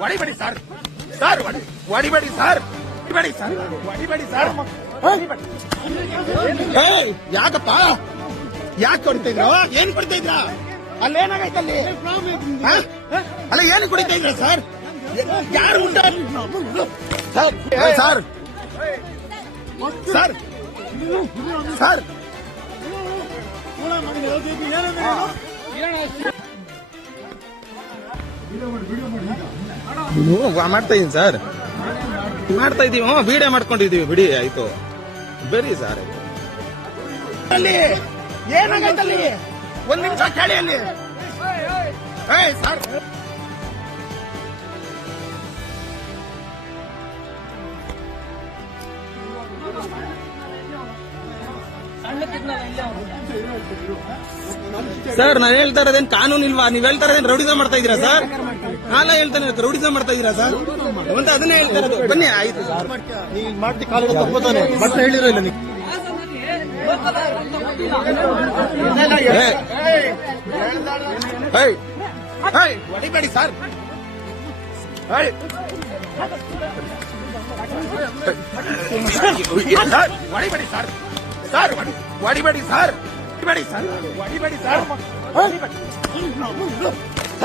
ಹೊಡಿಬೇಡಿ sir, sir ಹೊಡಿಬೇಡಿ sir, ಹೊಡಿಬೇಡಿ sir, ಹೊಡಿಬೇಡಿ ಸರ್. ಯಾಕಪ್ಪ ಯಾಕೆ ಹೊಡಿತಾ ಇದ್ರ? ಏನ್ ಕೊಡ್ತಾ ಇದ್ರ? ಅಲ್ಲೇನಾಗೈತೆ ಅಲ್ಲಿ? ಅಲ್ಲ ಏನು ಕುಡಿತಾ ಇದ್ರ ಸರ್? ಯಾರು ಉಂಟ ಸರ್? ಸರ್ ಸರ್ ಸರ್ ಮಾಡ್ತಾ ಇದೀನಿ ಸರ್, ಮಾಡ್ತಾ ಇದೀವಿ. ವಿಡಿಯೋ ಮಾಡ್ಕೊಂಡಿದೀವಿ, ಬಿಡಿ ಆಯ್ತು, ಬರೀ ಸರ್. ಅಲ್ಲಿ ಏನಾಗೈತಲ್ಲಿ? ಒಂದ್ ನಿಮಿಷ ಕೇಳಿ ಅಲ್ಲಿ. ಸರ್ ಸರ್ ನಾನು ಹೇಳ್ತಾ ಇರೋದೇನು ಕಾನೂನು ಇಲ್ವಾ? ನೀವ್ ಹೇಳ್ತಾ ಇರೋದೇನು ರೌಡಿಸಂ ಮಾಡ್ತಾ ಇದೀರಾ ಸರ್? ನಾನ ಹೇಳ್ತಾನೆ ರೌಡಿಸಂ ಮಾಡ್ತಾ ಇದೀರಾ ಸರ್ ಅಂತ ಅದನ್ನೇ ಹೇಳ್ತಾ ಇರೋದು. ಬನ್ನಿ ಆಯ್ತು ಸರ್, ಮಾಡ್ತಿ ಕಾಲ ತಪ್ಕೋತಾನೆ ಮತ್ತೆ ಹೇಳಿರೋ ಇಲ್ಲ ನೀವು. ಹೊಡಿಬೇಡಿ ಸರ್, ಹೊಡಿಬೇಡಿ ಸರ್, ಸರ್ ಹೊಡಿಬೇಡಿ ಸರ್, ಹೊಡಿಬೇಡಿ ಸರ್, ಹೊಡಿಬೇಡಿ ಸರ್.